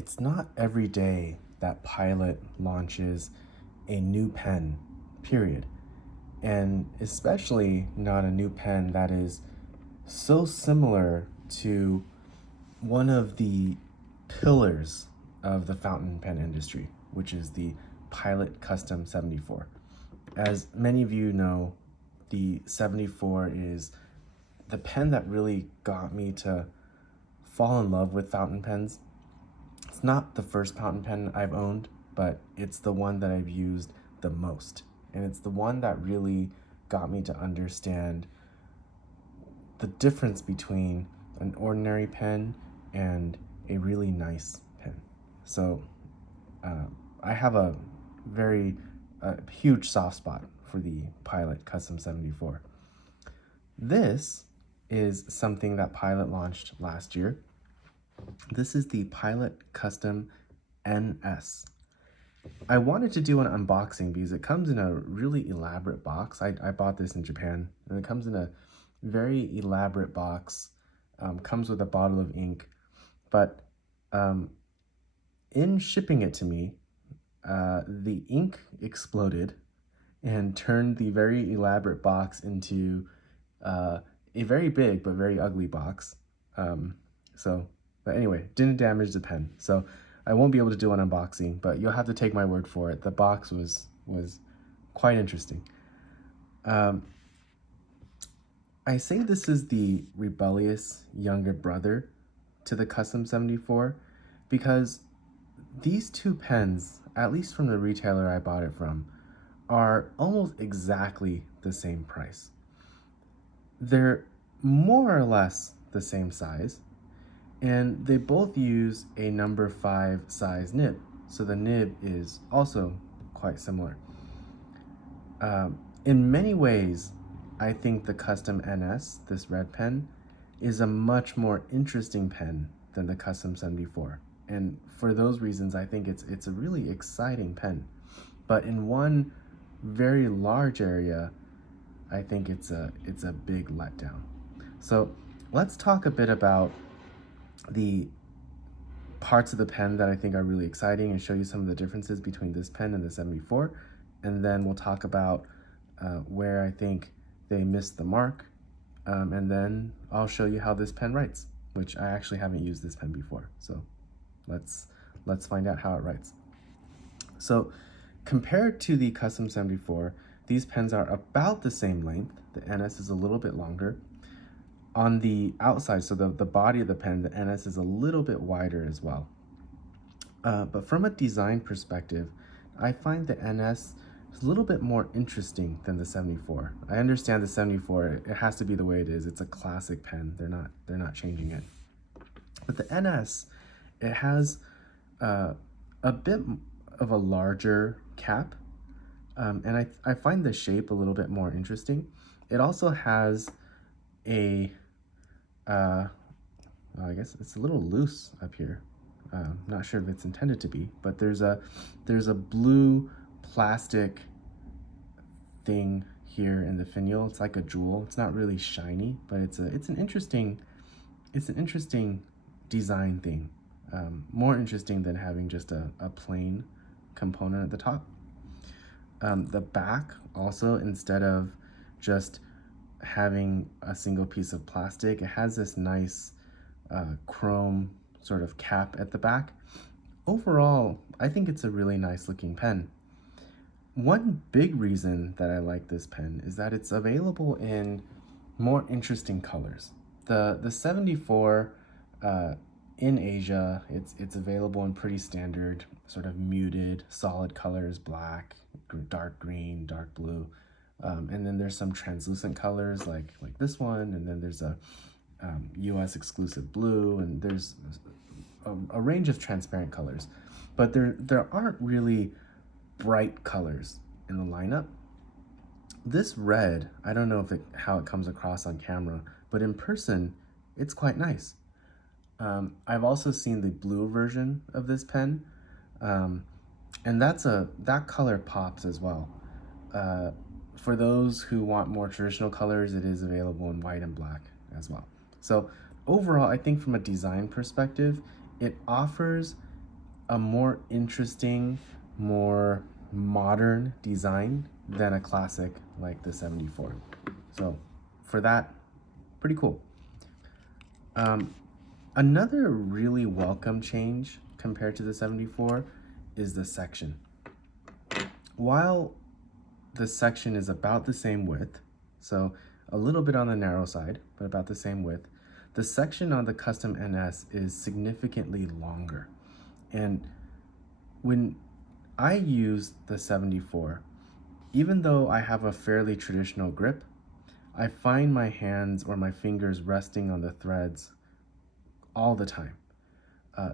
It's not every day that Pilot launches a new pen, period. And especially not a new pen that is so similar to one of the pillars of the fountain pen industry, which is the Pilot Custom 74. As many of you know, the 74 is the pen that really got me to fall in love with fountain pens. It's not the first fountain pen I've owned, but it's the one that I've used the most. And it's the one that really got me to understand the difference between an ordinary pen and a really nice pen. So I have a very huge soft spot for the Pilot Custom 74. This is something that Pilot launched last year. This is the Pilot Custom NS. I wanted to do an unboxing because it comes in a really elaborate box. I bought this in Japan, and it comes in a very elaborate box. Comes with a bottle of ink, but in shipping it to me, the ink exploded and turned the very elaborate box into a very big but very ugly box. But anyway, didn't damage the pen. So I won't be able to do an unboxing, but you'll have to take my word for it. The box was quite interesting. I say this is the rebellious younger brother to the Custom 74 because these two pens, at least from the retailer I bought it from, are almost exactly the same price. They're more or less the same size, and they both use a number 5 size nib, so the nib is also quite similar. In many ways, I think the Custom NS, this red pen, is a much more interesting pen than the Custom 74. And for those reasons, I think it's a really exciting pen. But in one very large area, I think it's a big letdown. So let's talk a bit about the parts of the pen that I think are really exciting and show you some of the differences between this pen and the 74. And then we'll talk about where I think they missed the mark. And then I'll show you how this pen writes, which I actually haven't used this pen before. So let's find out how it writes. So compared to the Custom 74, these pens are about the same length. The NS is a little bit longer. On the outside, so the body of the pen, the NS is a little bit wider as well. But from a design perspective, I find the NS is a little bit more interesting than the 74. I understand the 74, it has to be the way it is. It's a classic pen. They're not changing it. But the NS, it has a bit of a larger cap, and I find the shape a little bit more interesting. It also has a I guess it's a little loose up here. Not sure if it's intended to be, but there's a blue plastic thing here in the finial. It's like a jewel. It's not really shiny, but it's an interesting design thing. More interesting than having just a plain component at the top. The back also, instead of just having a single piece of plastic, it has this nice chrome sort of cap at the back. Overall, I think it's a really nice looking pen. One big reason that I like this pen is that it's available in more interesting colors. The 74 in Asia, it's available in pretty standard, sort of muted, solid colors, black, dark green, dark blue. And then there's some translucent colors like this one, and then there's a US exclusive blue, and there's a range of transparent colors. But there aren't really bright colors in the lineup. This red, I don't know how it comes across on camera, but in person, it's quite nice. I've also seen the blue version of this pen, and that color pops as well. For those who want more traditional colors, it is available in white and black as well. So overall, I think from a design perspective, it offers a more interesting, more modern design than a classic like the 74. So for that, pretty cool. Another really welcome change compared to the 74 is the section. While the section is about the same width, so a little bit on the narrow side, but about the same width, the section on the Custom NS is significantly longer. And when I use the 74, even though I have a fairly traditional grip, I find my hands or my fingers resting on the threads all the time.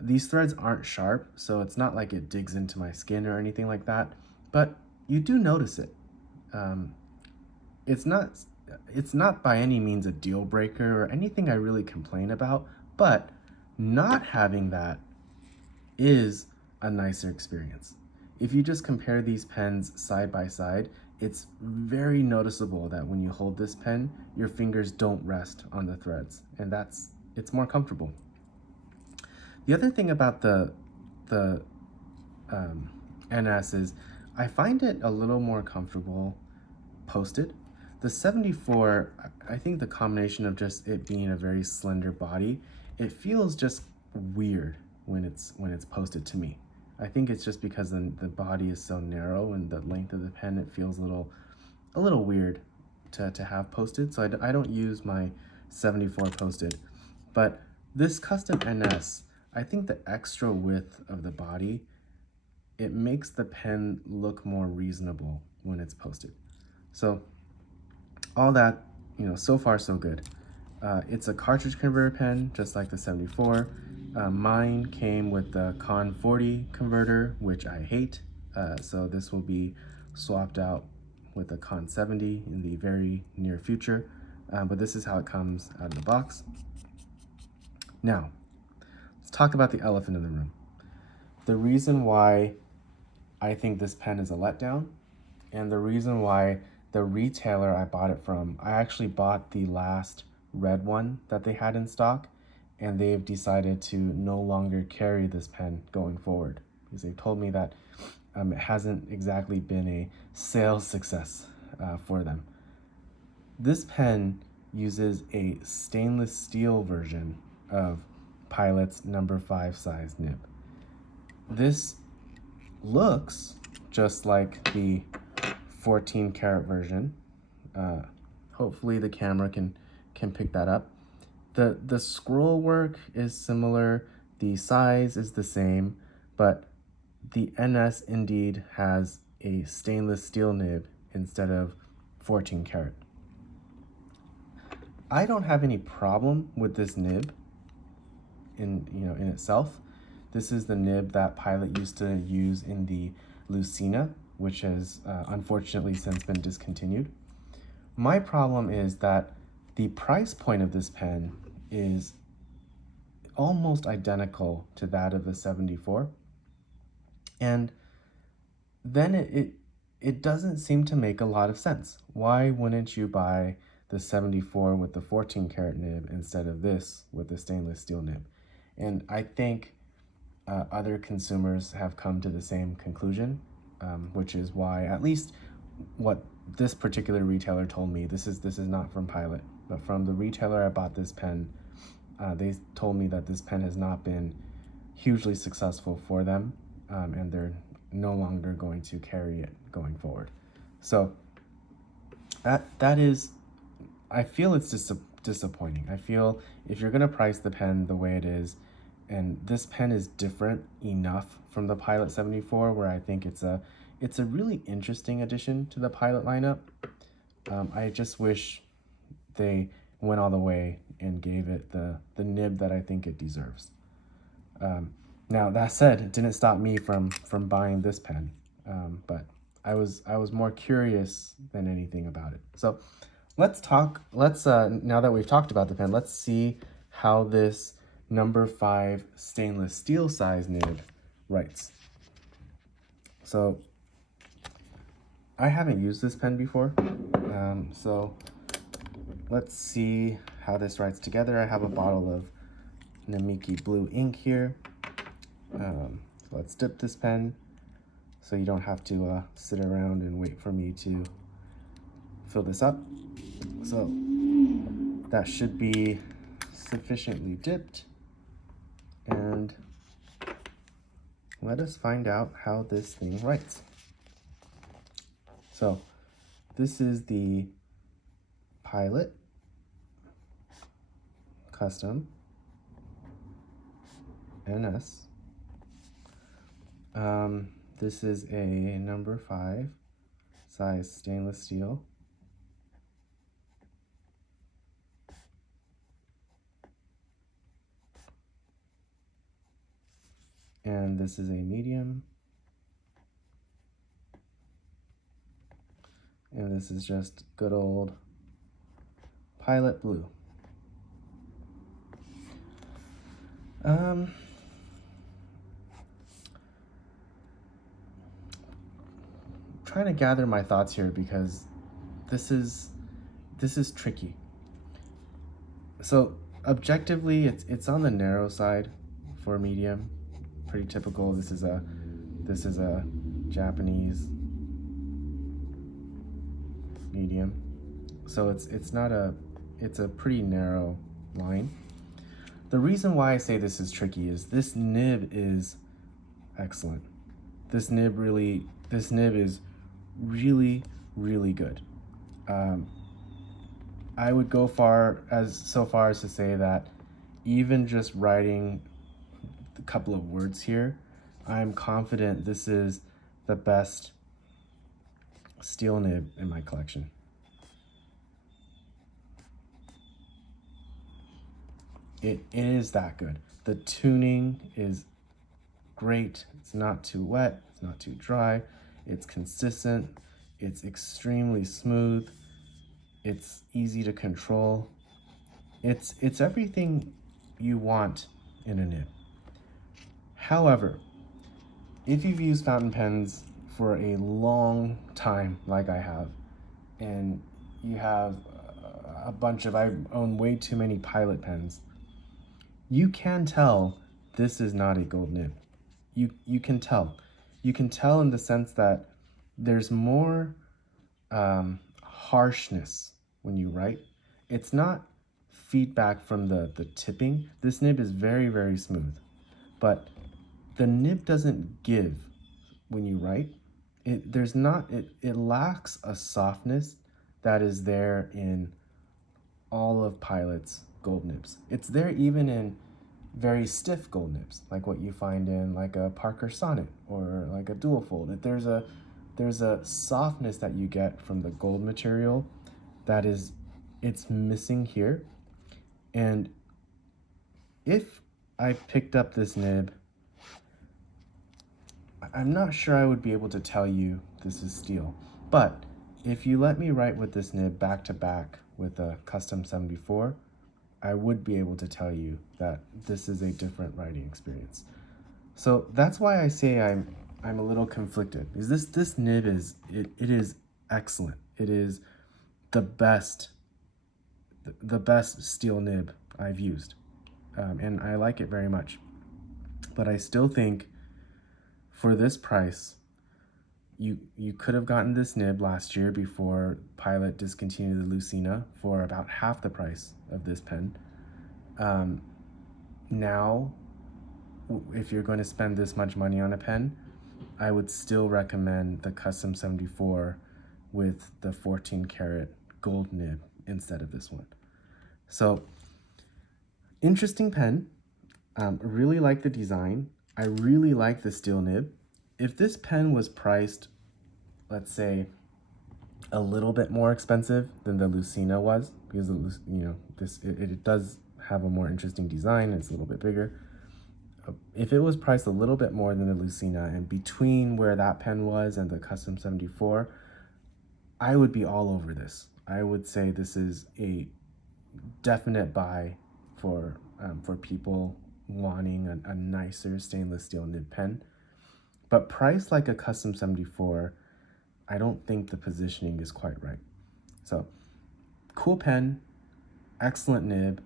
These threads aren't sharp, so it's not like it digs into my skin or anything like that, but you do notice it. It's not by any means a deal breaker or anything I really complain about, but not having that is a nicer experience. If you just compare these pens side by side, it's very noticeable that when you hold this pen, your fingers don't rest on the threads, and it's more comfortable. The other thing about the NS is I find it a little more comfortable posted. The 74, I think the combination of just it being a very slender body, it feels just weird when it's posted to me. I think it's just because the body is so narrow and the length of the pen, it feels a little weird to have posted. So I don't use my 74 posted. But this Custom NS, I think the extra width of the body, it makes the pen look more reasonable when it's posted. So all that, so far so good. It's a cartridge converter pen, just like the 74. Mine came with the Con 40 converter, which I hate. So this will be swapped out with the Con 70 in the very near future. But this is how it comes out of the box. Now, let's talk about the elephant in the room. The reason why I think this pen is a letdown, and the reason why the retailer I bought it from, I actually bought the last red one that they had in stock, and they've decided to no longer carry this pen going forward because they've told me that it hasn't exactly been a sales success for them. This pen uses a stainless steel version of Pilot's number 5 size nib. This looks just like the 14 karat version. Hopefully the camera can pick that up. The scroll work is similar, the size is the same, but the NS indeed has a stainless steel nib instead of 14 karat. I don't have any problem with this nib in itself. This is the nib that Pilot used to use in the Lucina, which has unfortunately since been discontinued. My problem is that the price point of this pen is almost identical to that of the 74. And then it doesn't seem to make a lot of sense. Why wouldn't you buy the 74 with the 14 karat nib instead of this with the stainless steel nib? And I think other consumers have come to the same conclusion, which is why, at least what this particular retailer told me, this is not from Pilot, but from the retailer I bought this pen, they told me that this pen has not been hugely successful for them, and they're no longer going to carry it going forward. So that is, I feel it's disappointing. I feel if you're gonna price the pen the way it is, and this pen is different enough from the Pilot 74 where I think it's a really interesting addition to the Pilot lineup. I just wish they went all the way and gave it the nib that I think it deserves. Now that said, it didn't stop me from buying this pen, but I was more curious than anything about it. So let's now that we've talked about the pen, let's see how this number 5 stainless steel size nib writes. So I haven't used this pen before, so let's see how this writes together. I have a bottle of Namiki blue ink here. So let's dip this pen so you don't have to sit around and wait for me to fill this up. So that should be sufficiently dipped, and let us find out how this thing writes. So this is the Pilot Custom NS. This is a number 5 size stainless steel. And this is a medium. And this is just good old Pilot Blue. Trying to gather my thoughts here because this is tricky. So objectively, it's on the narrow side for medium. Pretty typical. This is a Japanese medium. So it's a pretty narrow line. The reason why I say this is tricky is this nib is excellent. This nib is really, really good. I would go so far as to say that even just writing a couple of words here, I'm confident this is the best steel nib in my collection. It is that good. The tuning is great. It's not too wet, it's not too dry, it's consistent, it's extremely smooth, it's easy to control. It's everything you want in a nib. However, if you've used fountain pens for a long time, like I have, and you have I own way too many Pilot pens, you can tell this is not a gold nib. You can tell. You can tell in the sense that there's more harshness when you write. It's not feedback from the tipping. This nib is very, very smooth, but the nib doesn't give when you write. It lacks a softness that is there in all of Pilot's gold nibs. It's there even in very stiff gold nibs, like what you find in like a Parker Sonnet or like a dual fold. There's a softness that you get from the gold material that it's missing here. And if I picked up this nib, I'm not sure I would be able to tell you this is steel. But if you let me write with this nib back to back with a Custom 74, I would be able to tell you that this is a different writing experience. So that's why I say I'm a little conflicted, because this nib is excellent. It is the best steel nib I've used, and I like it very much. But I still think for this price, you could have gotten this nib last year before Pilot discontinued the Lucina for about half the price of this pen. Now, if you're going to spend this much money on a pen, I would still recommend the Custom 74 with the 14 karat gold nib instead of this one. So, interesting pen. Really like the design. I really like the steel nib. If this pen was priced, let's say, a little bit more expensive than the Lucina was, because it does have a more interesting design, it's a little bit bigger. If it was priced a little bit more than the Lucina, and between where that pen was and the Custom 74, I would be all over this. I would say this is a definite buy for people wanting a nicer stainless steel nib pen. But priced like a Custom 74, I don't think the positioning is quite right. So, cool pen, excellent nib,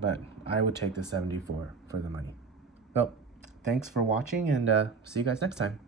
but I would take the 74 for the money. Well, thanks for watching, and see you guys next time.